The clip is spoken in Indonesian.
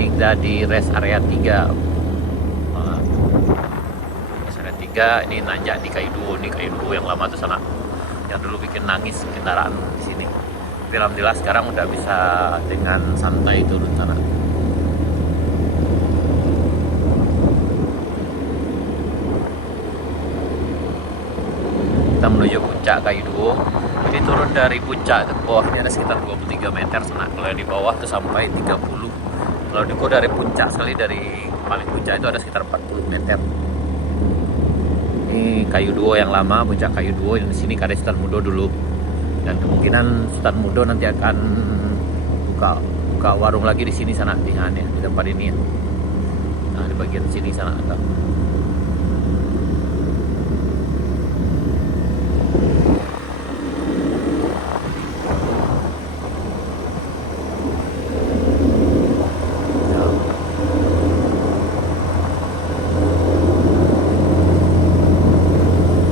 ini kita di rest area 3. Rest area 3 ini nanjak di kayu duo yang lama tuh sana, yang dulu bikin nangis kendaraan di sini. Tapi alhamdulillah sekarang udah bisa dengan santai turun sana. Kita menuju puncak kayu duo. Jadi turun dari puncak ke bawah ini ada sekitar 23 meter sana. Kalau yang di bawah tuh sampai 30. Kalau di dari puncak sekali, dari paling puncak itu ada sekitar 40 meter. Ini kayu duo yang lama, puncak kayu duo. Yang di sini ada Sultan Mudo dulu. Dan kemungkinan Sultan Mudo nanti akan buka warung lagi di sini sana, di tempat ini ya. Nah, di bagian sini sana ada.